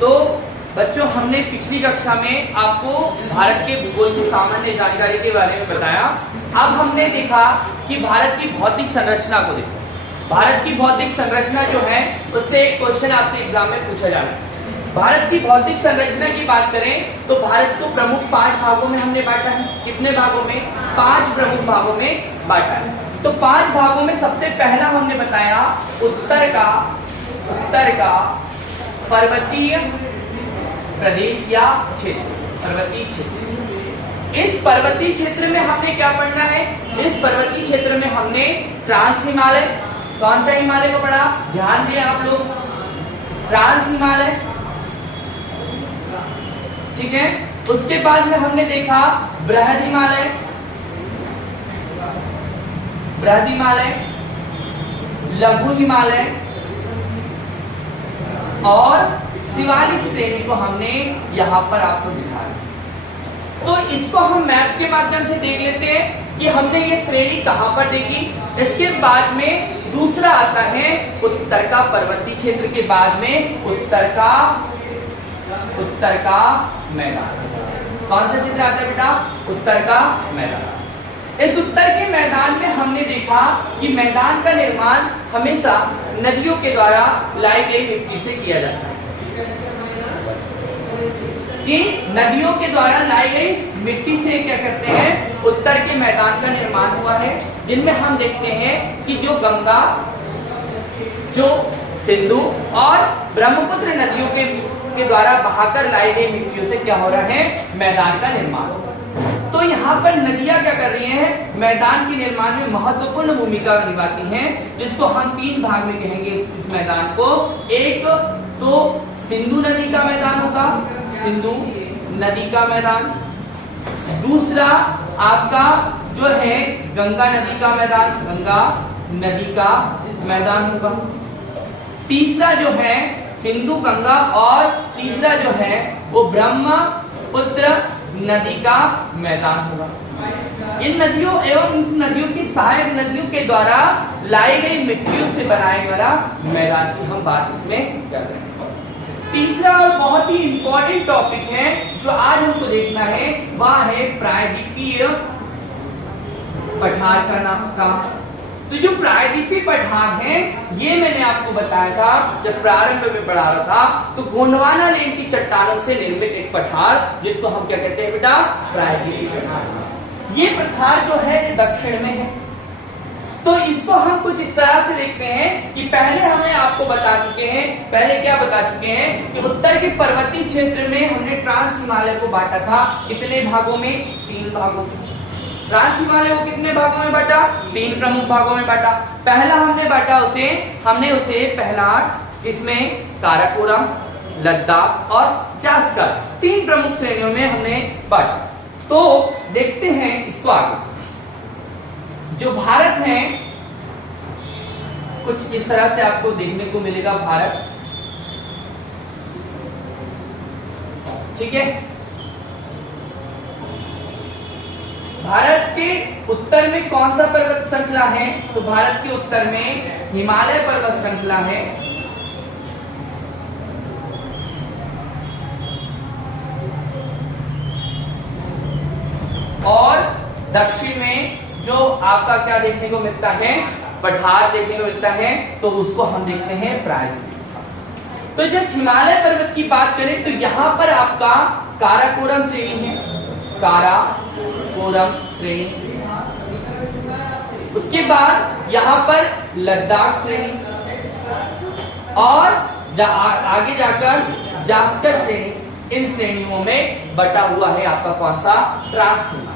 तो बच्चों, हमने पिछली कक्षा में आपको भारत के भूगोल की सामान्य जानकारी के बारे में बताया। अब हमने देखा कि भारत की भौतिक संरचना को देखो। भारत की भौतिक संरचना जो है उससे एक क्वेश्चन आपसे एग्जाम में पूछा जाना है। भारत की भौतिक संरचना की बात करें तो भारत को प्रमुख 5 भागों में हमने बांटा है। कितने भागों में? 5 प्रमुख भागों में बांटा है। तो 5 भागों में सबसे पहला हमने बताया उत्तर का पर्वतीय प्रदेश या क्षेत्र, पर्वतीय क्षेत्र। इस पर्वतीय क्षेत्र में हमने क्या पढ़ना है? इस पर्वतीय क्षेत्र में हमने ट्रांस हिमालय, कौन सा हिमालय को पढ़ा? ध्यान दिए आप लोग, ट्रांस हिमालय, ठीक है। उसके बाद में हमने देखा बृहद हिमालय, लघु हिमालय और शिवालिक श्रेणी को हमने यहां पर आपको दिखाया। तो इसको हम मैप के माध्यम से देख लेते हैं कि हमने ये श्रेणी कहां पर देखी। इसके बाद में दूसरा आता है उत्तर का पर्वतीय क्षेत्र के बाद में उत्तर का मैदान। कौन सा चित्र आता है बेटा? उत्तर का मैदान। इस उत्तर के मैदान में हमने देखा कि मैदान का निर्माण हमेशा नदियों के द्वारा लाई गई मिट्टी से किया जाता है। कि नदियों के द्वारा लाई गई मिट्टी से क्या करते हैं? उत्तर के मैदान का निर्माण हुआ है, जिनमें हम देखते हैं कि जो गंगा, जो सिंधु और ब्रह्मपुत्र नदियों के द्वारा बहाकर लाई गई मिट्टियों से क्या हो रहा है? मैदान का निर्माण। तो यहाँ पर नदियां क्या कर रही हैं? मैदान के निर्माण में महत्वपूर्ण भूमिका निभाती हैं, जिसको हम 3 भाग में कहेंगे इस मैदान को। एक तो सिंधु नदी का मैदान होगा, सिंधु नदी का मैदान। दूसरा आपका जो है गंगा नदी का मैदान, गंगा नदी का मैदान होगा। तीसरा जो है सिंधु गंगा और तीसरा जो है वो ब्रह्मपुत्र नदी का मैदान होगा। इन नदियों एवं नदियों की सहायक नदियों के द्वारा लाई गई मिट्टियों से बनाए वाला मैदान की हम बात इसमें कर रहे हैं। तीसरा और बहुत ही इंपॉर्टेंट टॉपिक है जो आज हमको देखना है, वह है प्रायद्वीपीय पठार का नाम। तो जो प्रायद्वीपीय पठार है, ये मैंने आपको बताया था जब प्रारंभ में पढ़ा रहा था, तो गोंडवाना लेन की चट्टानों से निर्मित एक पठार, जिसको हम क्या कहते हैं बेटा? प्रायद्वीपीय पठार। ये पठार जो है ये दक्षिण में है। तो इसको हम कुछ इस तरह से देखते हैं कि पहले हमने आपको बता चुके हैं, पहले क्या बता चुके हैं कि उत्तर के पर्वतीय क्षेत्र में हमने ट्रांस हिमालय को बांटा था। कितने भागों में? 3 भागों में। ट्रांस हिमालय को कितने भागों में बांटा? 3 प्रमुख भागों में बांटा। पहला हमने बांटा उसे पहला इसमें काराकोरम, लद्दाख और जास्कर, 3 प्रमुख श्रेणियों में हमने बांटा। तो देखते हैं इसको आगे। जो भारत है कुछ इस तरह से आपको देखने को मिलेगा भारत, ठीक है। भारत के उत्तर में कौन सा पर्वत श्रृंखला है? तो भारत के उत्तर में हिमालय पर्वत श्रृंखला है, और दक्षिण में जो आपका क्या देखने को मिलता है? पठार देखने को मिलता है। तो उसको हम देखते हैं प्रायद्वीप। तो जब हिमालय पर्वत की बात करें तो यहां पर आपका काराकोरम श्रेणी है, काराकोरम श्रेणी। उसके बाद यहां पर लद्दाख श्रेणी और आगे जाकर जास्कर श्रेणी। इन श्रेणियों में बटा हुआ है आपका कौन सा? ट्रांस हिमालय।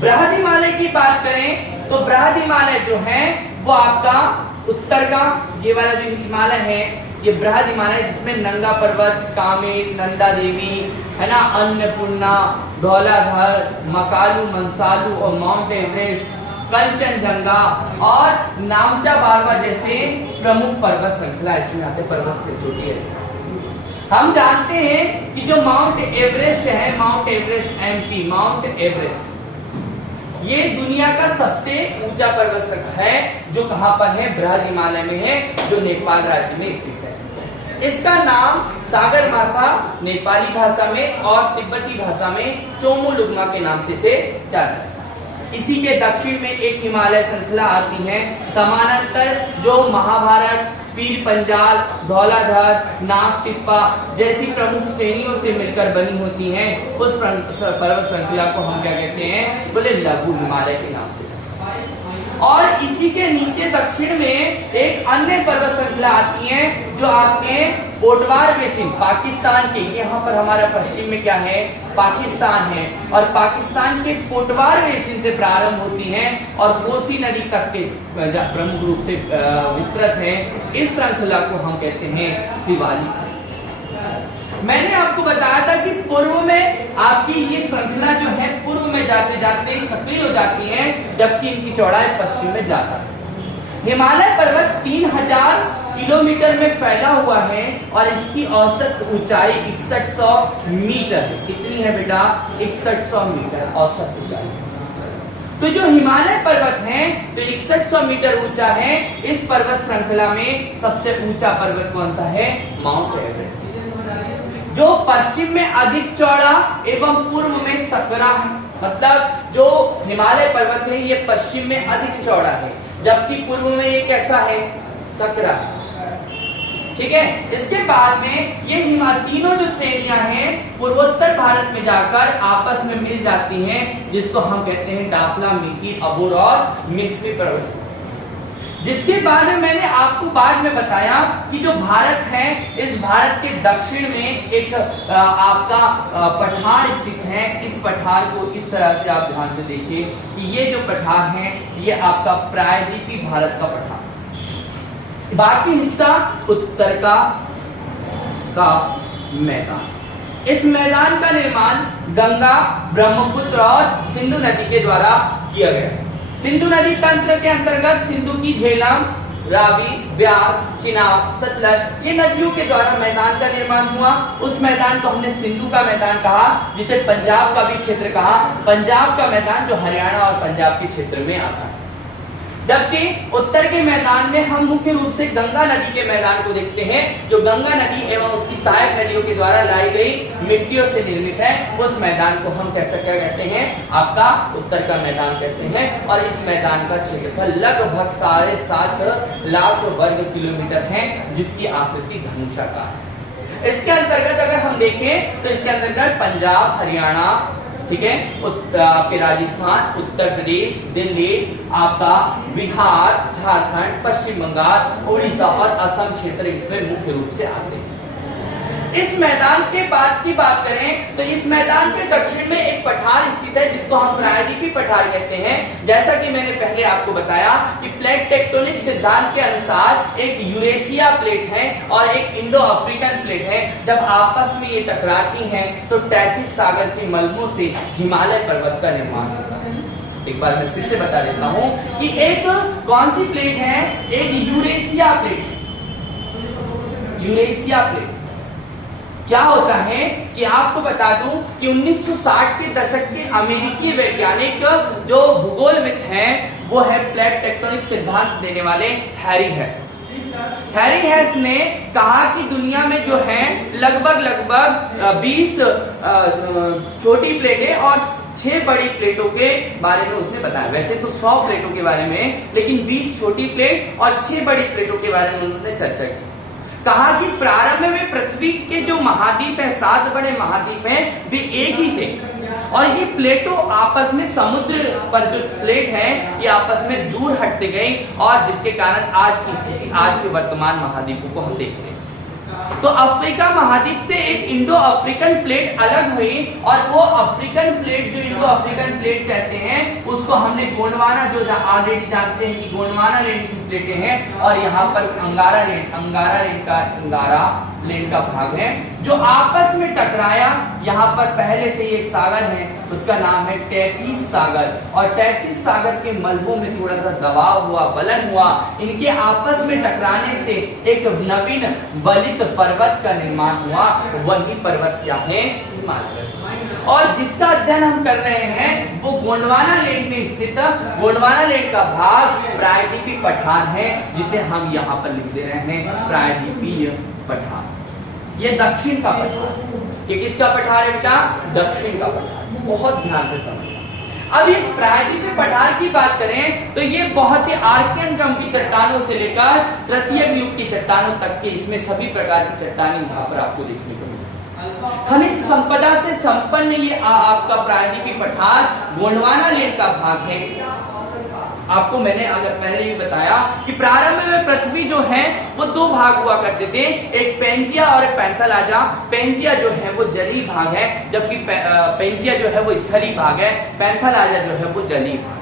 बृहद हिमालय की बात करें तो बृहद हिमालय जो है वो आपका उत्तर का ये वाला जो हिमालय है, ये बृहद हिमालय, जिसमें नंगा पर्वत, कामेट, नंदा देवी है ना, अन्नपूर्णा, धौलाधर, मकालू, मंसालू और माउंट एवरेस्ट, कंचनजंगा और नामचा बारवा जैसे प्रमुख पर्वत श्रृंखला इसमें आते। पर्वत से छोटी है। हम जानते हैं कि जो माउंट एवरेस्ट है, mount Everest MP, mount Everest ये दुनिया का सबसे ऊंचा पर्वत श्रृंखला है, जो कहां पर है? बृहद हिमालय में है, जो नेपाल राज्य में स्थित है। इसका नाम सागरमाथा नेपाली भाषा में और तिब्बती भाषा में चोमोलुग्मा के नाम से जाना जाता है। इसी के दक्षिण में एक हिमालय श्रृंखला आती है समानांतर, जो महाभारत, पीर पंजाल, धौलाधर, नाग टिप्पा जैसी प्रमुख श्रेणियों से मिलकर बनी होती हैं। उस पर्वत श्रृंखला को हम क्या कहते हैं, बोले लघु हिमालय के नाम से। और इसी के नीचे दक्षिण में एक अन्य पर्वत श्रृंखला आती है जो आपके पोटवार बेसिन, पाकिस्तान के, यहाँ पर हमारा पश्चिम में क्या है, पाकिस्तान है, और पाकिस्तान के पोटवार बेसिन से प्रारंभ होती हैं और कोसी नदी तक के प्रमुख रूप से विस्तृत है। इस श्रृंखला को हम कहते हैं शिवालिक। मैंने आपको बताया था कि पूर्व में आपकी ये श्रृंखला जो है पूर्व में जाते जाते सक्रिय हो जाती है, जबकि इनकी चौड़ाई पश्चिम में जाता है। हिमालय पर्वत 3000 किलोमीटर में फैला हुआ है और इसकी औसत ऊंचाई 6100 मीटर है। कितनी है बेटा, 6100 मीटर औसत ऊंचाई। तो जो हिमालय पर्वत है तो 6100 मीटर ऊंचा है। इस पर्वत श्रृंखला में सबसे ऊंचा पर्वत कौन सा है, माउंट एवरेस्ट, जो पश्चिम में अधिक चौड़ा एवं पूर्व में सकरा है। मतलब जो हिमालय पर्वत है ये पश्चिम में अधिक चौड़ा है, जबकि पूर्व में ये कैसा है, सकरा है। ठीक है। इसके बाद में ये तीनों जो श्रेणियां हैं पूर्वोत्तर भारत में जाकर आपस में मिल जाती हैं, जिसको हम कहते हैं डाफला, मिकी, अबोर और मिस्मी पर्वत। जिसके बाद में मैंने आपको बाद में बताया कि जो भारत है, इस भारत के दक्षिण में एक आपका पठार स्थित है। इस पठार को इस तरह से आप ध्यान से देखिए कि ये जो पठार है ये आपका प्रायद्वीपीय भारत का पठार, बाकी हिस्सा उत्तर का मैदान। इस मैदान का निर्माण गंगा, ब्रह्मपुत्र और सिंधु नदी के द्वारा किया गया। सिंधु नदी तंत्र के अंतर्गत सिंधु की झेलम, रावी, व्यास, चिनाब, सतलज ये नदियों के द्वारा मैदान का निर्माण हुआ। उस मैदान को हमने सिंधु का मैदान कहा, जिसे पंजाब का भी क्षेत्र कहा। पंजाब का मैदान जो हरियाणा और पंजाब के क्षेत्र में आता है। जबकि उत्तर के मैदान में हम मुख्य रूप से गंगा नदी के मैदान को देखते हैं, जो गंगा नदी एवं उसकी सहायक नदियों के द्वारा लाई गई मिट्टियों से निर्मित है। उस मैदान को हम क्या कहते हैं, आपका उत्तर का मैदान कहते हैं। और इस मैदान का क्षेत्रफल लगभग 7.5 लाख वर्ग किलोमीटर है, जिसकी आकृति धनुषाकार है। इसके अंतर्गत अगर हम देखें तो इसके अंतर्गत पंजाब, हरियाणा, ठीक है, आपके राजस्थान, उत्तर प्रदेश, दिल्ली, आपका बिहार, झारखंड, पश्चिम बंगाल, उड़ीसा और असम क्षेत्र इसमें मुख्य रूप से आते हैं। इस मैदान के बाद की बात करें तो इस मैदान के दक्षिण में एक पठार स्थित है, जिसको हम प्रायद्वीपीय पठार कहते हैं। जैसा कि मैंने पहले आपको बताया कि प्लेट टेक्टोनिक सिद्धांत के अनुसार एक यूरेशिया प्लेट है और एक इंडो अफ्रीकन प्लेट है। जब आपस में ये टकराती हैं तो तैथिस सागर के मलबों से हिमालय पर्वत का निर्माण होता है। एक बार मैं फिर से बता देता हूं कि एक कौन सी प्लेट है, एक यूरेशिया प्लेट। यूरेशिया प्लेट क्या होता है कि आपको बता दूं कि 1960 के दशक के अमेरिकी वैज्ञानिक जो भूगोलविद हैं वो है प्लेट टेक्टोनिक सिद्धांत देने वाले हैरी हेस। हैरी हेस ने कहा कि दुनिया में जो है लगभग 20 छोटी प्लेटें और 6 बड़ी प्लेटों के बारे में उसने बताया। वैसे तो 100 प्लेटों के बारे में, लेकिन 20 छोटी प्लेट और 6 बड़ी प्लेटों के बारे में उन्होंने चर्चा की। कहा कि प्रारंभ में पृथ्वी के जो महाद्वीप है, 7 बड़े महाद्वीप हैं, वे एक ही थे और ये प्लेटों आपस में समुद्र पर जो प्लेट है ये आपस में दूर हटते गई और जिसके कारण आज की स्थिति, आज के वर्तमान महाद्वीपों को हम देखते हैं। तो अफ्रीका महाद्वीप से एक इंडो अफ्रीकन प्लेट अलग हुई और वो अफ्रीकन प्लेट जो इंडो अफ्रीकन प्लेट कहते हैं उसको हमने गोंडवाना, जो ऑलरेडी जानते हैं कि गोंडवाना लैंड की प्लेटें हैं, और यहाँ पर अंगारा लैंड का भाग है जो आपस में टकराया। यहाँ पर पहले से ही एक सागर है, उसका नाम है तैथिस सागर, और तैथिस सागर के मलबों में थोड़ा सा दबाव हुआ, बलन हुआ। इनके आपस में टकराने से एक नवीन वलित पर्वत का निर्माण हुआ। वही पर्वत क्या है, हिमालय। और जिसका अध्ययन हम कर रहे हैं वो गोंडवाना लैंड में स्थित गोंडवाना लैंड का भाग प्रायद्वीपीय पठार है, जिसे हम यहाँ पर लिख दे रहे हैं प्रायद्वीपीय पठार। ये दक्षिण का पठार। ये किसका पठार है बेटा? दक्षिण का पठार। बहुत ध्यान से समझना। अब इस प्रायद्वीपीय पठार की बात करें तो ये बहुत ही आर्कियन क्रम की चट्टानों से लेकर तृतीय युग की चट्टानों तक के इसमें सभी प्रकार की चट्टानें यहाँ पर आपको देखने को मिलेगी। खनिज संपदा से संपन्न ये आपका प्रायद्वीपीय पठार गोंडवाना लेन का भाग है। आपको मैंने अगर पहले भी बताया कि प्रारंभ में पृथ्वी जो है वो दो भाग हुआ करते थे, एक पेंजिया और एक पैंथालाजा। पेंजिया जो है वो जलीय भाग है, जबकि पेंजिया जो है वो स्थलीय भाग है, पैंथालाजा जो है वो जलीय भाग।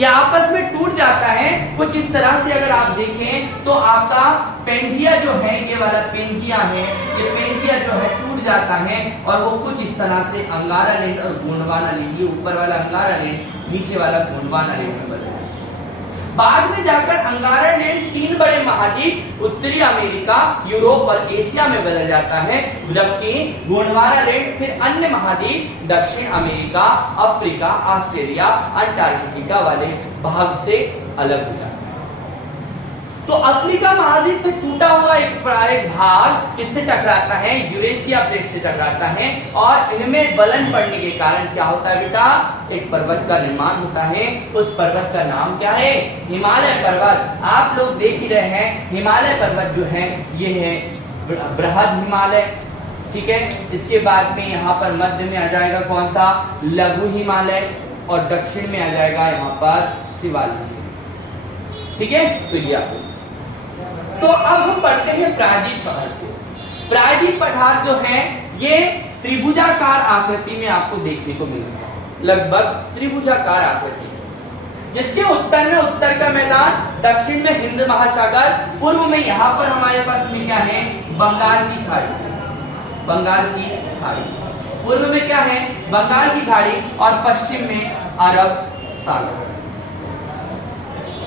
ये आपस में टूट जाता है कुछ इस तरह से। अगर आप देखें तो आपका पेंजिया जो है, ये वाला पेंजिया है, ये पेंजिया जो है टूट जाता है और वो कुछ इस तरह से अंगारा लैंड और गोंडवाना लैंड, ये ऊपर वाला अंगारा लैंड, नीचे वाला गोंडवाना लैंड में बदल जाता है। बाद में जाकर अंगारा लैंड तीन बड़े महाद्वीप उत्तरी अमेरिका, यूरोप और एशिया में बदल जाता है, जबकि गोंडवाना लैंड फिर अन्य महाद्वीप दक्षिण अमेरिका, अफ्रीका, ऑस्ट्रेलिया, अंटार्कटिका वाले भाग से अलग हो जाता है। तो अफ्रीका महाद्वीप से टूटा हुआ एक भाग किससे टकराता है? यूरेशिया प्लेट से टकराता है और इनमें बलन पड़ने के कारण क्या होता है बेटा? एक पर्वत का निर्माण होता है। उस पर्वत का नाम क्या है? हिमालय पर्वत। आप लोग देख ही रहे हैं हिमालय पर्वत जो है ये है बृहद हिमालय, ठीक है। इसके बाद में यहाँ पर मध्य में आ जाएगा कौन सा? लघु हिमालय, और दक्षिण में आ जाएगा यहाँ पर शिवालिक, ठीक है। तो ये आपको, तो अब हम पढ़ते हैं प्रायद्वीप पठार को। प्रायद्वीप पठार जो है ये त्रिभुजाकार आकृति में आपको देखने को मिलेगा, लगभग त्रिभुजाकार आकृति, जिसके उत्तर में उत्तर का मैदान, दक्षिण में हिंद महासागर, पूर्व में यहाँ पर हमारे पास में क्या है? बंगाल की खाड़ी, बंगाल की खाड़ी। पूर्व में क्या है? बंगाल की खाड़ी और पश्चिम में अरब सागर।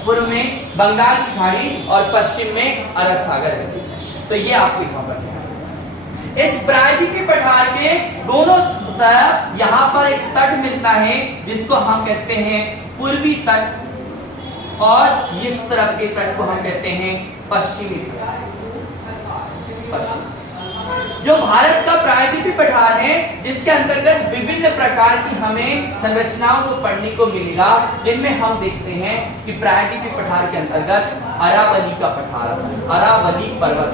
पूर्व में बंगाल की खाड़ी और पश्चिम में अरब सागर स्थित। तो ये आपको यहाँ पर है। इस प्रायद्वीपीय पठार के दोनों तरफ यहाँ पर एक तट मिलता है जिसको हम कहते हैं पूर्वी तट, और इस तरफ के तट को हम कहते हैं पश्चिमी तट। जो भारत का प्रायद्वीपीय पठार है जिसके अंतर्गत विभिन्न प्रकार की हमें संरचनाओं को पढ़ने को मिलेगा, जिनमें हम देखते हैं कि प्रायद्वीपीय पठार के अंतर्गत अरावली का पठार, अरावली पर्वत।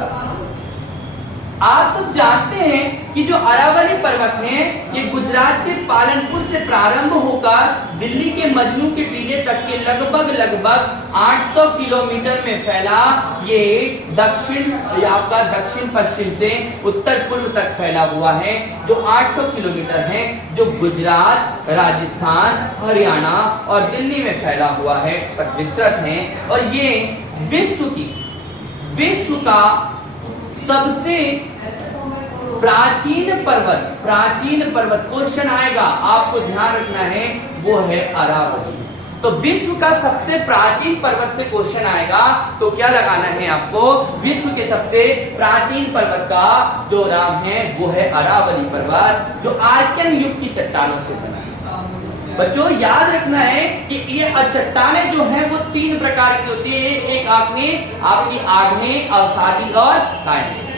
आप सब जानते हैं कि जो अरावली पर्वत है ये गुजरात के पालनपुर से प्रारंभ होकर दिल्ली के मजनू के टीले तक के लगभग 800 किलोमीटर में फैला ये दक्षिण, आपका दक्षिण पश्चिम से उत्तर पूर्व तक फैला हुआ है, जो 800 किलोमीटर है, जो गुजरात, राजस्थान, हरियाणा और दिल्ली में फैला हुआ है, तक विस्तृत है। और ये विश्व का सबसे प्राचीन पर्वत क्वेश्चन आएगा, आपको ध्यान रखना है, वो है अरावली। तो विश्व का सबसे प्राचीन पर्वत से क्वेश्चन आएगा तो क्या लगाना है आपको? विश्व के सबसे प्राचीन पर्वत का जो नाम है वो है अरावली पर्वत, जो आर्कियन युग की चट्टानों से बना है। बच्चों याद रखना है कि ये चट्टानें जो हैं वो तीन प्रकार की होती है, एक आग्नेय, आपकी आग्नेय, अवसादी और कायनिक,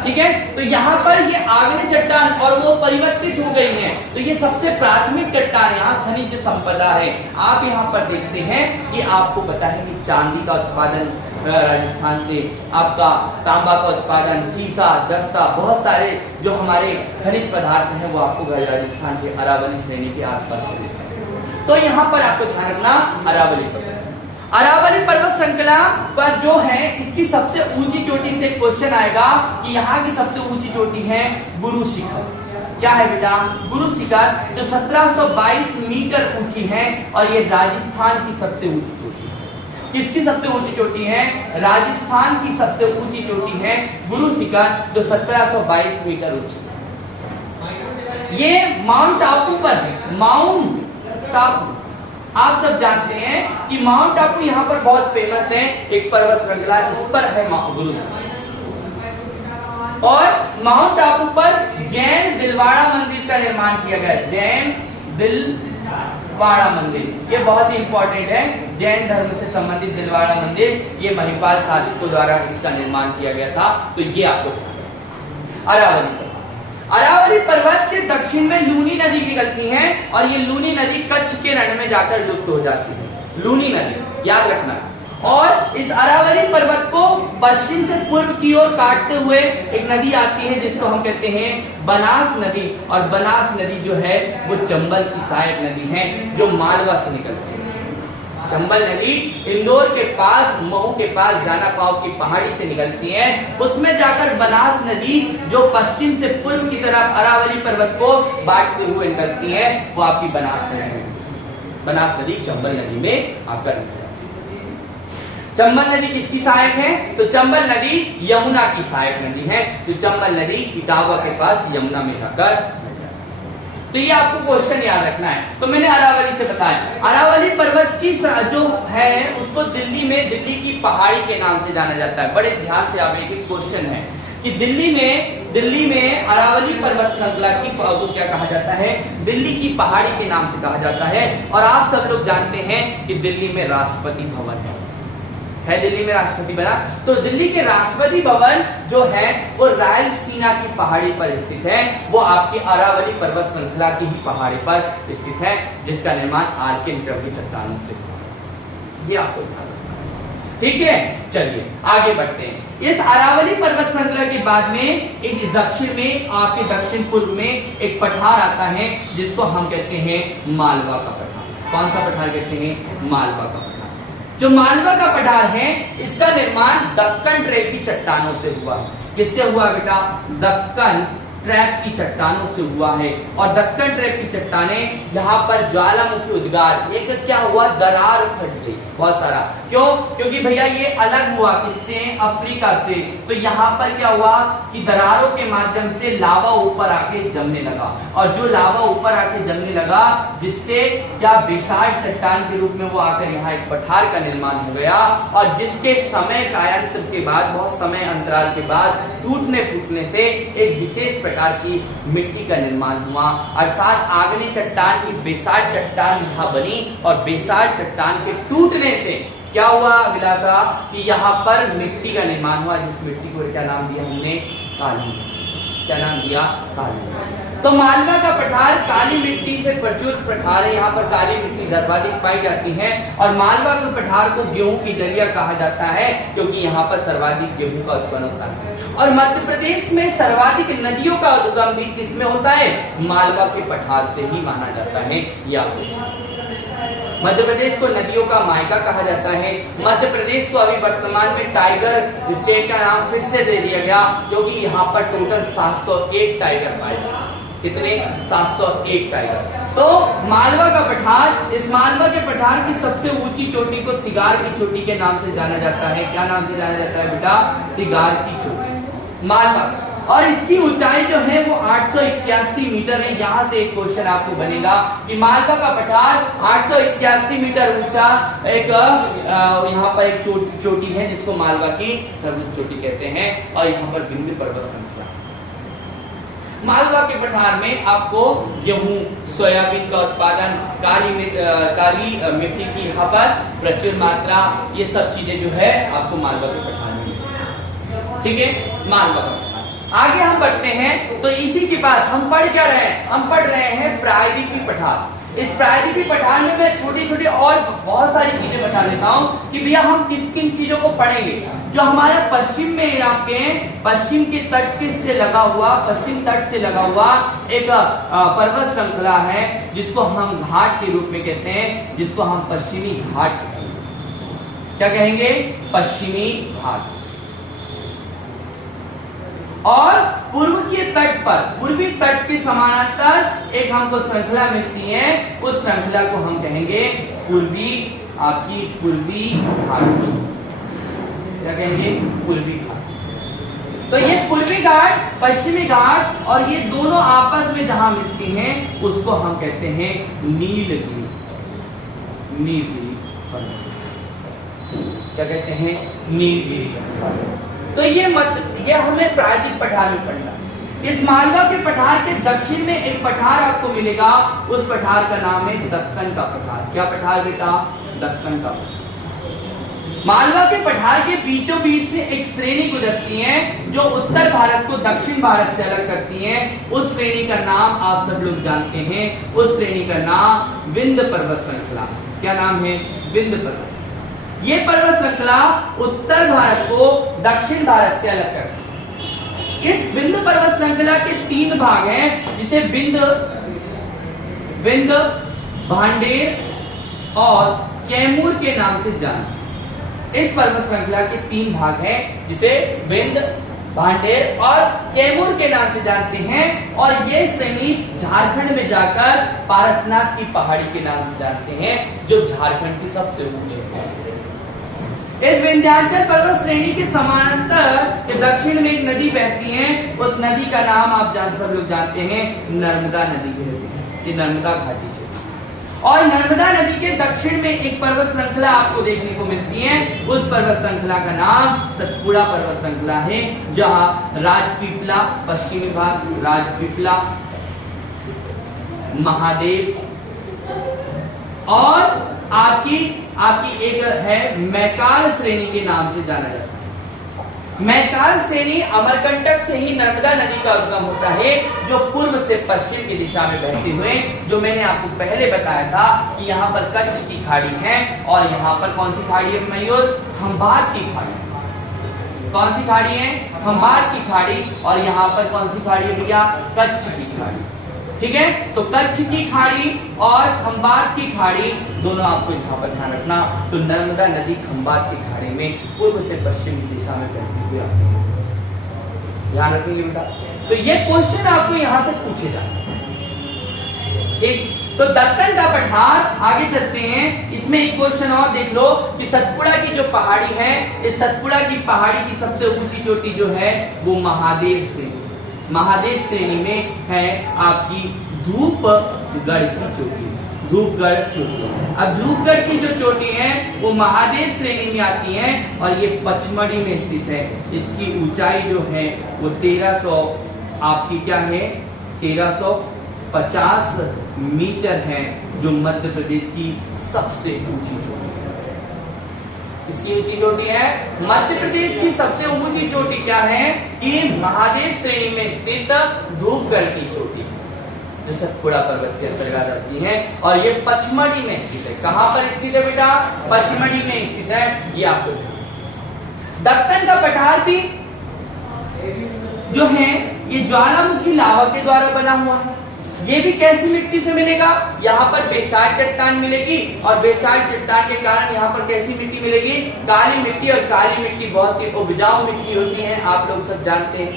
ठीक है। तो यहाँ पर ये आग्नेय चट्टान और वो परिवर्तित हो गई हैं, तो ये सबसे प्राथमिक चट्टान यहाँ खनिज संपदा है। आप यहाँ पर देखते हैं कि आपको पता है कि चांदी का उत्पादन राजस्थान से, आपका तांबा का उत्पादन, सीसा, जस्ता, बहुत सारे जो हमारे खनिज पदार्थ हैं वो आपको राजस्थान के अरावली श्रेणी के आसपास से मिलते हैं। तो यहाँ पर आपको ध्यान रखना अरावली पर्वत श्रृंखला पर जो है इसकी सबसे ऊंची चोटी से क्वेश्चन आएगा कि यहाँ की सबसे ऊंची चोटी है गुरु शिखर। क्या है बेटा? गुरु शिखर, जो 1722 मीटर ऊंची है, और ये राजस्थान की सबसे ऊंची चोटी है। किसकी सबसे ऊंची चोटी है? राजस्थान की सबसे ऊंची चोटी है गुरु शिखर, जो 1722 मीटर ऊंची है। ये माउंट आबू पर है। माउंट आबू आप सब जानते हैं कि माउंट आबू यहाँ पर बहुत फेमस है, एक पर्वत श्रृंखला, उस पर है गुरु शिखर। और माउंट आबू पर जैन दिलवाड़ा मंदिर का निर्माण किया गया है। जैन दिलवाड़ा मंदिर, ये बहुत ही इंपॉर्टेंट है। जैन धर्म से संबंधित दिलवाड़ा मंदिर, ये महिपाल शासकों द्वारा इसका निर्माण किया गया था। तो ये आपको अरावली पर्वत। अरावली पर्वत के दक्षिण में लूनी नदी निकलती है और ये लूनी नदी कच्छ के रण में जाकर लुप्त हो जाती है। लूनी नदी याद रखना। और इस अरावली पर्वत को पश्चिम से पूर्व की ओर काटते हुए एक नदी आती है जिसको हम कहते हैं बनास नदी। और बनास नदी जो है वो चंबल की सहायक नदी है जो मालवा से निकलती है। चंबल नदी इंदौर के पास, महू के पास जाना पाव की पहाड़ी से निकलती है। उसमें जाकर बनास नदी जो पश्चिम से पूर्व की तरफ अरावली पर्वत को बांटते हुए निकलती है, वो आपकी बनास नदी। बनास नदी चंबल नदी में आकर चंबल नदी किसकी सहायक है? तो चंबल नदी यमुना की सहायक नदी है। तो चंबल नदी इटावा के पास यमुना में जाकर, तो ये आपको क्वेश्चन याद रखना है। तो मैंने अरावली से बताया। अरावली पर्वत की जो है उसको दिल्ली में दिल्ली की पहाड़ी के नाम से जाना जाता है। बड़े ध्यान से आप एक क्वेश्चन है कि दिल्ली में अरावली पर्वत श्रृंखला की को क्या कहा जाता है? दिल्ली की पहाड़ी के नाम से कहा जाता है। और आप सब लोग जानते हैं कि दिल्ली में राष्ट्रपति भवन है दिल्ली में राष्ट्रपति भवन। तो दिल्ली के राष्ट्रपति भवन जो है वो रायलसीना की पहाड़ी पर स्थित है। वो आपकी अरावली पर्वत श्रृंखला की ही पहाड़ी पर स्थित है जिसका निर्माण आर्के की चट्टानों से हुआ। ये आपको ध्यान रखना है, ठीक है। चलिए आगे बढ़ते हैं। इस अरावली पर्वत श्रृंखला के बाद में एक दक्षिण में, आपके दक्षिण पूर्व में एक पठार आता है जिसको हम कहते हैं मालवा का पठार। कौन सा पठार कहते हैं? मालवा का पठार। जो मालवा का पठार है इसका निर्माण दक्कन ट्रैप की चट्टानों से हुआ। किससे हुआ बेटा? दक्कन ट्रैप की चट्टानों से हुआ है। और दक्कन ट्रैप की चट्टानें यहाँ पर ज्वालामुखी उद्गार, एक क्या हुआ? दरार फट गई बहुत सारा। क्यों? क्योंकि भैया ये अलग हुआ किससे? अफ्रीका से। तो यहाँ पर क्या हुआ कि दरारों के माध्यम से लावा ऊपर आके जमने लगा। और जो लावा ऊपर आके जमने लगा जिससे क्या बेसाल्ट चट्टान के रूप में वो आकर यहाँ एक पठार का निर्माण हो गया। और जिसके समय कायांतर के बाद, बहुत समय अंतराल के बाद टूटने फूटने से एक विशेष प्रकार की मिट्टी का निर्माण हुआ। अर्थात आग्नेय चट्टान की बेसाल्ट चट्टान यहाँ बनी। और बेसाल्ट चट्टान के टूटने से क्या हुआ विलासा? कि यहाँ पर मिट्टी का निर्माण हुआ। जिस मिट्टी को क्या नाम दिया हमने? काली। क्या नाम दिया? काली। तो मालवा का पठार काली मिट्टी से प्रचुर पठार है। यहाँ पर काली मिट्टी सर्वाधिक पाई जाती है। और मालवा के पठार को गेहूं की डलिया कहा जाता है क्योंकि यहाँ पर सर्वाधिक गेहूं का उत्पन्न होता है। और मध्य प्रदेश में सर्वाधिक नदियों का उद्गम भी किसमें होता है? मालवा के पठार से ही माना जाता है। या मध्य प्रदेश को नदियों का मायका कहा जाता है। मध्य प्रदेश को अभी वर्तमान में टाइगर स्टेट का नाम फिर से दे दिया गया क्योंकि यहाँ पर टोटल 701 टाइगर पाए जाते हैं। कितने? 701 टाइगर। तो मालवा का पठार, इस मालवा के पठार की सबसे ऊंची चोटी को सिगार की चोटी के नाम से जाना जाता है। क्या नाम से जाना जाता है बेटा? सिगार की चोटी मालवा। और इसकी ऊंचाई जो है वो 881 मीटर है। यहाँ से एक क्वेश्चन आपको बनेगा कि मालवा का पठार 881 मीटर ऊंचा एक यहाँ पर एक चोटी है जिसको मालवा की सर्वोच्च चोटी कहते हैं। और यहाँ पर विंध्य पर्वत श्रृंखला। मालवा के पठार में आपको गेहूं, सोयाबीन का उत्पादन, काली मिट्टी की यहाँ पर प्रचुर मात्रा, ये सब चीजें जो है आपको मालवा के पठार में, ठीक है। मालवा का आगे हम बढ़ते हैं। तो इसी के बाद हम पढ़ क्या रहे हैं? हम पढ़ रहे हैं प्रायद्वीपीय पठार। इस प्रायद्वीपीय पठार में मैं छोटी छोटी और बहुत सारी चीजें बता देता हूँ कि भैया हम किन किन चीजों को पढ़ेंगे। जो हमारा पश्चिम में आपके पश्चिम के तट से लगा हुआ, पश्चिम तट से लगा हुआ एक पर्वत श्रृंखला है जिसको हम घाट के रूप में कहते हैं, जिसको हम पश्चिमी घाट क्या कहेंगे? पश्चिमी घाट। और पूर्व के तट पर, पूर्वी तट के समानांतर एक हमको श्रृंखला मिलती है, उस श्रृंखला को हम कहेंगे पूर्वी, आपकी पूर्वी घाट। क्या कहेंगे? पूर्वी घाट। तो ये पूर्वी घाट, पश्चिमी घाट और ये दोनों आपस में जहां मिलती हैं उसको हम कहते हैं नीलगिरी। नीलगिरी क्या कहते हैं? नीलगिरी। तो ये हमें प्रायद्वीपीय पठार में पढ़ना। इस मालवा के पठार के दक्षिण में एक पठार आपको मिलेगा, उस पठार का नाम है दक्कन का पठार। क्या पठार बेटा? दक्कन का पठार। मालवा के पठार के बीचों बीच से एक श्रेणी गुजरती है जो उत्तर भारत को दक्षिण भारत से अलग करती है। उस श्रेणी का नाम आप सब लोग जानते हैं, उस श्रेणी का नाम विंध्य पर्वत श्रृंखला। क्या नाम है? विंध्य पर्वत श्रृंखला। ये पर्वत श्रृंखला उत्तर भारत को दक्षिण भारत से अलग करती है। इस विंध्य पर्वत श्रृंखला के 3 भाग हैं, जिसे विंध्य, भांडेर और कैमूर के नाम से जानते हैं। इस पर्वत श्रृंखला के 3 भाग हैं, जिसे विंध्य, भांडेर और कैमूर के नाम से जानते हैं। और ये श्रेणी झारखंड में जाकर पारसनाथ की पहाड़ी के नाम से जानते हैं, जो झारखंड की सबसे ऊंची है। इस विंध्याचल पर्वत श्रेणी के समानांतर के दक्षिण में एक नदी बहती है, उस नदी का नाम आप सब लोग जानते हैं, नर्मदा नदी कहते हैं। ये नर्मदा घाटी है। और नर्मदा नदी के दक्षिण में एक पर्वत श्रृंखला आपको देखने को मिलती है, उस पर्वत श्रृंखला का नाम सतपुड़ा पर्वत श्रृंखला है, जहां राजपीपला पश्चिमी भाग, राजपीपला, महादेव और आपकी एक है मैकाल श्रेणी के नाम से जाना जाता है। मैकाल श्रेणी अमरकंटक से ही नर्मदा नदी का उद्गम होता है, जो पूर्व से पश्चिम की दिशा में बहते हुए, जो मैंने आपको पहले बताया था कि यहाँ पर कच्छ की खाड़ी है और यहाँ पर कौन सी खाड़ी है मयूर? खंभात की खाड़ी। कौन सी खाड़ी है? खंभात की खाड़ी। और यहाँ पर कौन सी खाड़ी है भैया? कच्छ की खाड़ी। ठीक है, तो कच्छ की खाड़ी और खंभात की खाड़ी दोनों आपको यहाँ पर ध्यान रखना। तो नर्मदा नदी खंभात की खाड़ी में पूर्व से पश्चिम की दिशा में बहती हुई आती है। ध्यान रखेंगे बेटा। तो ये क्वेश्चन आपको यहाँ से पूछे जाते हैं। ठीक, तो दक्कन का पठार, आगे चलते हैं। इसमें एक क्वेश्चन और देख लो कि सतपुड़ा की जो पहाड़ी है, इस सतपुड़ा की पहाड़ी की सबसे ऊंची चोटी जो है वो महादेव श्रेणी में है आपकी धूपगढ़ की चोटी। धूपगढ़ चोटी। अब धूपगढ़ की जो चोटी है वो महादेव श्रेणी में आती है और ये पचमढ़ी में स्थित है। इसकी ऊंचाई जो है वो 1300 आपकी क्या है? 1350 मीटर है, जो मध्य प्रदेश की सबसे ऊंची चोटी है। इसकी ऊंची चोटी है मध्य प्रदेश की सबसे ऊंची चोटी क्या है? कि महादेव श्रेणी में स्थित धूपगढ़ की चोटी, जो सतपुड़ा पर्वत के अंतर्गत आती है और ये पचमढ़ी में स्थित है। कहां पर स्थित है बेटा? पचमढ़ी में स्थित है। ये आपको दक्कन का पठार भी जो है ये ज्वालामुखी लावा के द्वारा बना हुआ है। ये भी कैसी मिट्टी से मिलेगा? यहाँ पर बेसाल्ट चट्टान मिलेगी और बेसाल्ट चट्टान के कारण यहाँ पर कैसी मिट्टी मिलेगी? काली मिट्टी। और काली मिट्टी बहुत ही उपजाऊ मिट्टी होती है, आप लोग सब जानते हैं।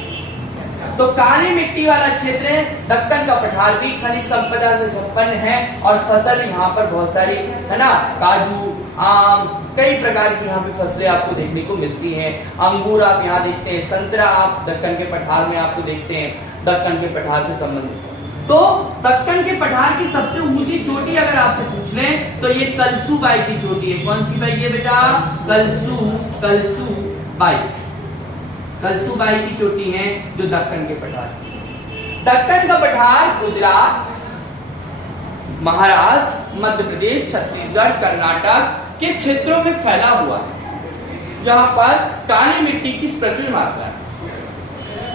तो काली मिट्टी वाला क्षेत्र है। दक्कन का पठार भी खनिज संपदा से संपन्न है और फसल यहाँ पर बहुत सारी है ना, काजू, आम, कई प्रकार की यहाँ पे फसलें आपको देखने को मिलती हैं। अंगूर आप यहाँ देखते हैं, संतरा आप दक्कन के पठार में आपको देखते हैं, दक्कन के पठार से संबंधित। तो दक्कन के पठार की सबसे ऊंची चोटी अगर आपसे पूछ लें तो ये कलसूबाई की चोटी है। कौन सी बाई है बेटा? कलसूबाई की चोटी है जो दक्कन के पठार। दक्कन का पठार गुजरात, महाराष्ट्र, मध्य प्रदेश, छत्तीसगढ़, कर्नाटक के क्षेत्रों में फैला हुआ है। यहाँ पर काली मिट्टी की प्रचुर मात्रा है।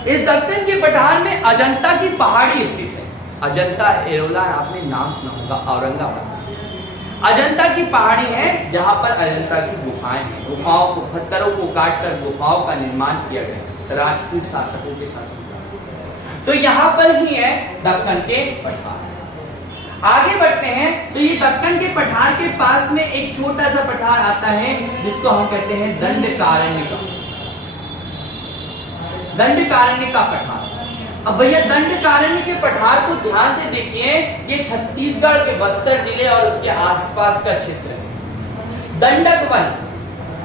इस दक्कन के पठार में अजंता की पहाड़ी स्थित है। अजंता एरोला आपने नाम सुना होगा, औरंगाबाद। अजंता की पहाड़ी है जहां पर अजंता की गुफाएं हैं। गुफाओं को, पत्थरों को काटकर गुफाओं का निर्माण किया गया राजपूत शासकों के शासन। तो यहाँ पर ही है दक्कन के पठार। आगे बढ़ते हैं तो ये दक्कन के पठार के पास में एक छोटा सा पठार आता है जिसको हम कहते हैं दंडकारण्य का पठार। अब भैया दंडकारण्य के पठार को ध्यान से देखिए, ये छत्तीसगढ़ के बस्तर जिले और उसके आसपास का क्षेत्र है। दंडक वन,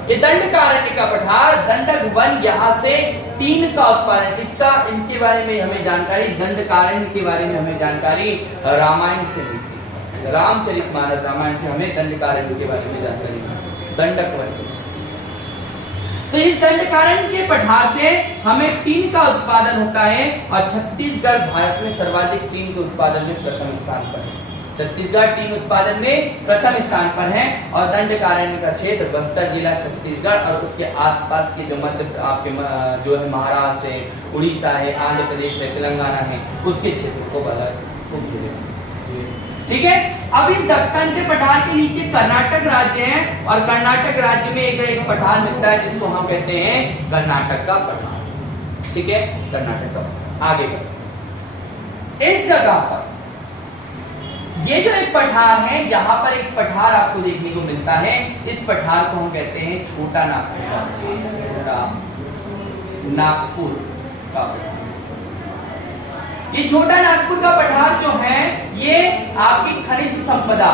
ये दंडकारण्य का पठार, दंडक वन, यहाँ से टीन का उत्पादन, इसका इनके बारे में हमें जानकारी, दंडकारण्य के बारे में हमें जानकारी रामायण से मिलती है। रामचरितमानस रामायण से हमें दंडकारण्य के बारे में जानकारी मिलती है। दंडक वन, तो इस दंडकारण्य के पठार से हमें टीन का उत्पादन होता है और छत्तीसगढ़ भारत में सर्वाधिक टीन के उत्पादन में प्रथम स्थान पर है। छत्तीसगढ़ टीन उत्पादन में प्रथम स्थान पर है और दंडकारण्य का क्षेत्र बस्तर जिला छत्तीसगढ़ और उसके आसपास के जो मध्य आपके जो है महाराष्ट्र है, उड़ीसा है, आंध्र प्रदेश है, तेलंगाना है, उसके क्षेत्र को ठीक है। अब इस दक्कन के पठार के नीचे कर्नाटक राज्य है और कर्नाटक राज्य में एक पठार मिलता है जिसको हम कहते हैं कर्नाटक का पठार। ठीक है, कर्नाटक का। आगे इस जगह पर ये जो एक पठार है, यहाँ पर एक पठार आपको देखने को मिलता है। इस पठार को हम कहते हैं छोटा नागपुर का पठार। ये छोटा नागपुर का पठार जो है ये आपकी खनिज संपदा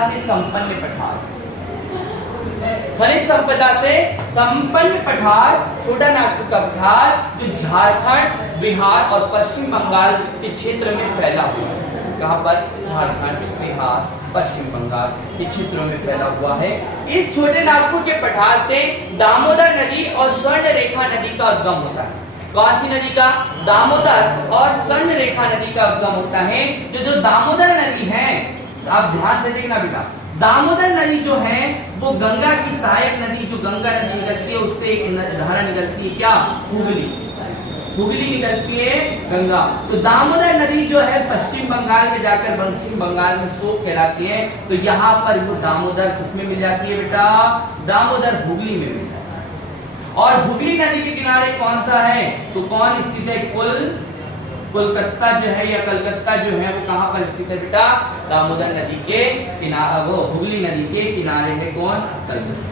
से संपन्न पठार, खनिज संपदा से संपन्न पठार छोटा नागपुर का पठार जो झारखंड, बिहार और पश्चिम बंगाल के क्षेत्र में फैला हुआ है। कहां पर? झारखंड, बिहार, पश्चिम बंगाल के क्षेत्रों में फैला हुआ है। इस छोटे नागपुर के पठार से दामोदर नदी और स्वर्ण रेखा नदी का उद्गम होता है। कौन सी नदी का? दामोदर और स्वर्ण रेखा नदी का उद्गम होता है। जो दामोदर नदी है, आप ध्यान से देखना बेटा, दामोदर नदी जो है वो गंगा की सहायक नदी, जो गंगा नदी निकलती है उससे एक धारा निकलती है, क्या? हुगली निकलती है गंगा। तो दामोदर नदी जो है पश्चिम बंगाल में जाकर पश्चिम बंगाल में सोख कहलाती है। तो यहाँ पर वो दामोदर किसमें मिल जाती है बेटा? दामोदर हुगली में मिल जाती है। और हुगली नदी के किनारे कौन सा है? तो कौन स्थित है? कोलकाता जो है या कलकत्ता जो है वो कहां पर स्थित है बेटा? दामोदर नदी के किनारे, वो हुगली नदी के किनारे है। कौन? कलकत्ता।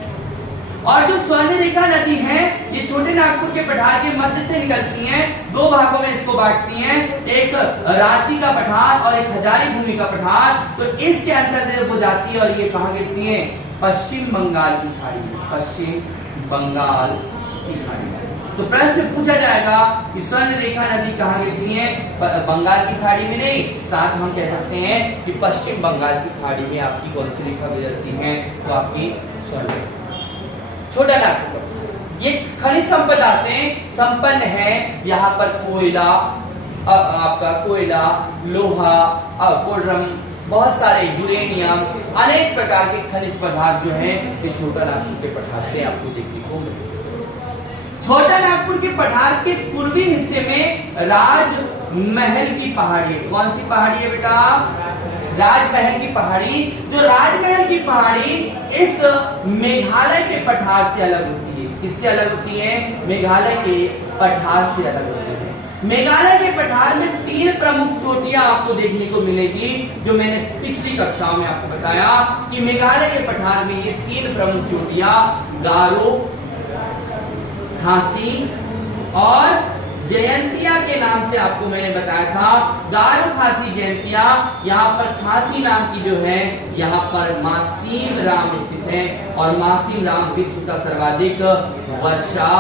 और जो स्वर्ण रेखा नदी है ये छोटे नागपुर के पठार के मध्य से निकलती है। दो भागों में इसको बांटती हैं, एक रांची का पठार और एक हजारी भूमि का पठार। तो इसके अंदर से वो जाती है और ये कहां गिरती है? पश्चिम बंगाल की खाड़ी में, पश्चिम बंगाल की खाड़ी में। तो प्रश्न पूछा जाएगा कि स्वर्ण रेखा नदी कहां गिरती है? बंगाल की खाड़ी में नहीं, साथ हम कह सकते हैं कि पश्चिम बंगाल की खाड़ी में आपकी कौन सी रेखा गुजरती है? तो आपकी स्वर्ण रेखा। छोटा नागपुर ये खनिज संपदा से संपन्न है। यहाँ पर कोयला, आपका कोयला, लोहा, कोडरम, बहुत सारे यूरेनियम, अनेक प्रकार के खनिज पदार्थ जो है ये छोटा नागपुर के पठार से आपको देखने को मिलते हैं। छोटा नागपुर के पठार के पूर्वी हिस्से में राजमहल की पहाड़ी है। कौन सी पहाड़ी है बेटा? राजमहल की पहाड़ी। जो राजमहल की पहाड़ी इस मेघालय के पठार से अलग होती है। किससे अलग होती है? मेघालय के पठार से अलग होती है। मेघालय के पठार में 3 प्रमुख चोटियां आपको देखने को मिलेगी, जो मैंने पिछली कक्षाओं में आपको बताया कि मेघालय के पठार में ये 3 प्रमुख चोटियां गारो, खासी और जयंतिया के नाम से आपको मैंने बताया था। गारो, खासी, जयंतिया। यहाँ पर खासी नाम की जो है यहाँ पर मासीम राम स्थित है और मासीम राम विश्व का सर्वाधिक वर्षा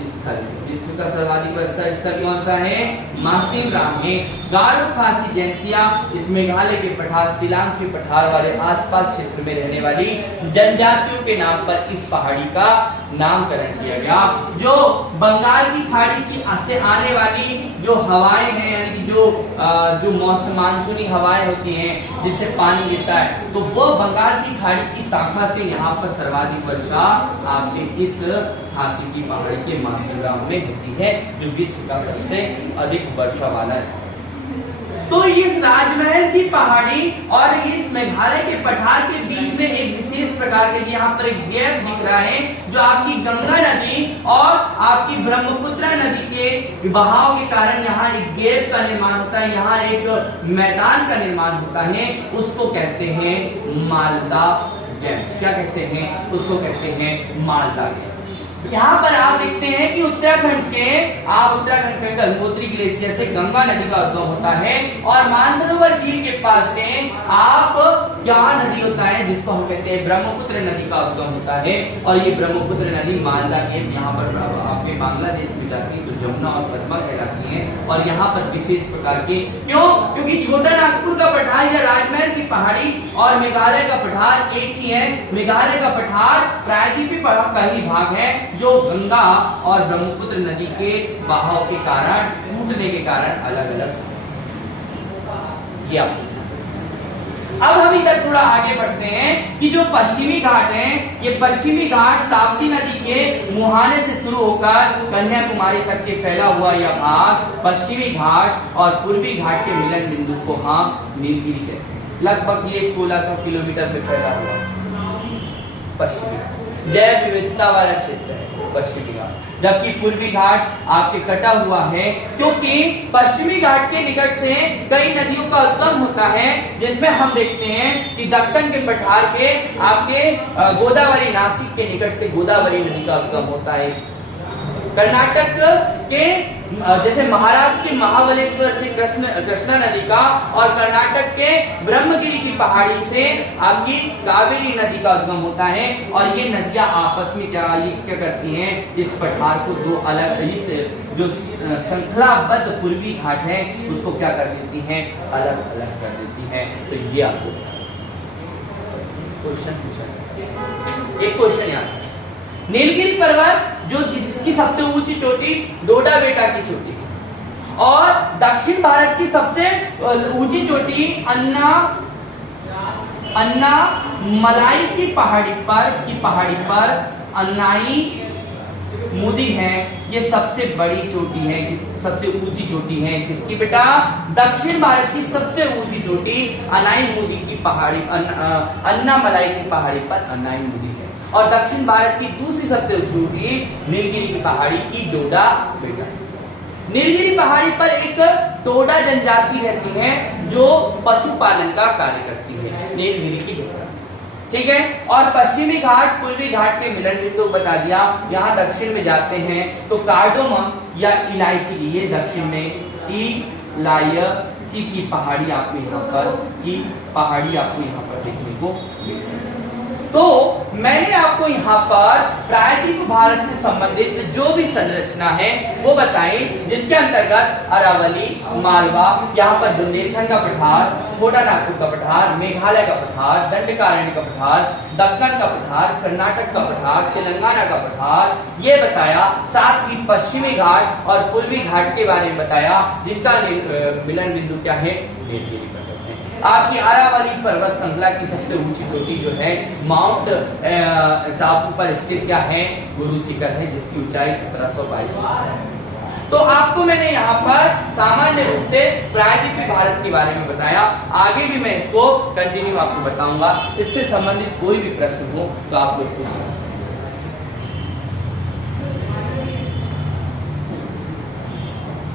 स्थल, विश्व का सर्वाधिक वर्षा स्थल कौन सा है? मासीम राम है। गारो, खासी, जयंतिया इस मेघालय के पठार, शिलांग के पठार वाले आसपास क्षेत्र में रहने वाली जनजातियों के नाम पर इस पहाड़ी का नामकरण किया गया। जो बंगाल की खाड़ी की से आने वाली जो हवाएं हैं, यानी कि जो मौसम मानसूनी हवाएं होती हैं जिससे पानी गिरता है, तो वो बंगाल की खाड़ी की शाखा से यहाँ पर सर्वाधिक वर्षा आपके इस खासी की पहाड़ी के मासीम राम में होती है, जो विश्व का सबसे अधिक वर्षा वाला है। तो इस राजमहल की पहाड़ी और इस मेघालय के पठार के बीच में एक विशेष प्रकार के यहाँ पर एक गैप दिख रहा है, जो आपकी गंगा नदी और आपकी ब्रह्मपुत्र नदी के बहाव के कारण यहाँ एक गैप का निर्माण होता है, यहाँ एक मैदान का निर्माण होता है। उसको कहते हैं मालदा गैप। क्या कहते हैं? उसको कहते हैं मालदा गैप। यहाँ पर आप आप देखते हैं कि उत्तराखंड के गंगोत्री ग्लेशियर से गंगा नदी का उद्गम होता है और मानसरोवर झील के पास से आप क्या नदी होता है जिसको हम कहते हैं ब्रह्मपुत्र नदी का उद्गम होता है। और ये ब्रह्मपुत्र नदी मालदा के यहाँ पर आपके बांग्लादेश में जाती है, तो जमुना और पद्मा कहलाती है। और यहाँ पर विशेष प्रकार के क्योंकि छोटा नागपुर का पठार या राजमहल की पहाड़ी और मेघालय का पठार एक ही है। मेघालय का पठार प्रायद्वीपीय पठार का ही भाग है जो गंगा और ब्रह्मपुत्र नदी के बहाव के कारण, टूटने के कारण अलग अलग। अब हम इधर थोड़ा आगे बढ़ते हैं कि जो पश्चिमी घाट है, ये पश्चिमी घाट ताप्ती नदी के मुहाने से शुरू होकर कन्याकुमारी तक के फैला हुआ यह भाग पश्चिमी घाट और पूर्वी घाट के मिलन बिंदु को हम नीलगिरी कहते हैं। लगभग ये 1600 किलोमीटर पे फैला हुआ पश्चिमी जैव विविधता वाला क्षेत्र है पश्चिमी घाट, जबकि पूर्वी घाट आपके कटा हुआ है क्योंकि पश्चिमी घाट के निकट से कई नदियों का उद्गम होता है, जिसमें हम देखते हैं कि दक्कन के पठार के आपके गोदावरी, नासिक के निकट से गोदावरी नदी का उद्गम होता है। कर्नाटक के जैसे महाराष्ट्र के महाबलेश्वर से कृष्णा नदी का और कर्नाटक के ब्रह्मगिरी की पहाड़ी से आपकी कावेरी नदी का उद्गम होता है। और ये नदियां आपस में क्या करती हैं, इस पठार को दो अलग, इस जो श्रृंखलाबद्ध पूर्वी घाट है उसको क्या कर देती हैं, अलग अलग कर देती हैं। तो ये आपको क्वेश्चन पूछा, एक क्वेश्चन यहाँ से, नीलगिरी पर्वत जो जिसकी सबसे ऊंची चोटी डोडा बेटा की चोटी है और दक्षिण भारत की सबसे ऊंची चोटी अन्ना मलाई की पहाड़ी पर अन्नाई मुदी है। ये सबसे बड़ी चोटी है, सबसे ऊंची चोटी है किसकी बेटा, दक्षिण भारत की सबसे ऊंची चोटी अनाई मुदी की पहाड़ी, अन्ना मलाई की पहाड़ी पर अनाई मुदी है। और दक्षिण भारत की दूसरी सबसे ऊंची नीलगिरी की पहाड़ी की डोडा बेटा। नीलगिरी पहाड़ी पर एक टोडा जनजाति रहती है जो पशुपालन का कार्य करती है, नीलगिरी की झोपड़ा, ठीक है। और पश्चिमी घाट पूर्वी घाट के मिलन बिंदु बता दिया। यहाँ दक्षिण में जाते हैं तो कार्डोमम या इलायची, ये दक्षिण में इलायची की पहाड़ी आपको यहाँ पर देखने को मिलती है। तो मैंने आपको यहाँ पर प्रायद्वीप भारत से संबंधित जो भी संरचना है वो बताई, जिसके अंतर्गत अरावली, मालवा, यहाँ पर बुंदेलखंड का पठार, छोटा नागपुर का पठार, मेघालय का पठार, दंडकारण्य का पठार, दक्कन का पठार, कर्नाटक का पठार, तेलंगाना का पठार, ये बताया। साथ ही पश्चिमी घाट और पूर्वी घाट के बारे में बताया, जिनका मिलन बिंदु क्या है, नीलगिरी पर्वत है। आपकी अरावली पर्वत श्रृंखला की सबसे ऊंची चोटी जो है माउंट टापू पर स्थित क्या है, गुरु शिखर है, जिसकी ऊंचाई 1722 मीटर है। तो आपको मैंने यहाँ पर सामान्य रूप से प्रायद्वीपीय भारत के बारे में बताया। आगे भी मैं इसको कंटिन्यू आपको बताऊंगा। इससे संबंधित कोई भी प्रश्न हो तो आप लोग पूछ सकते हैं।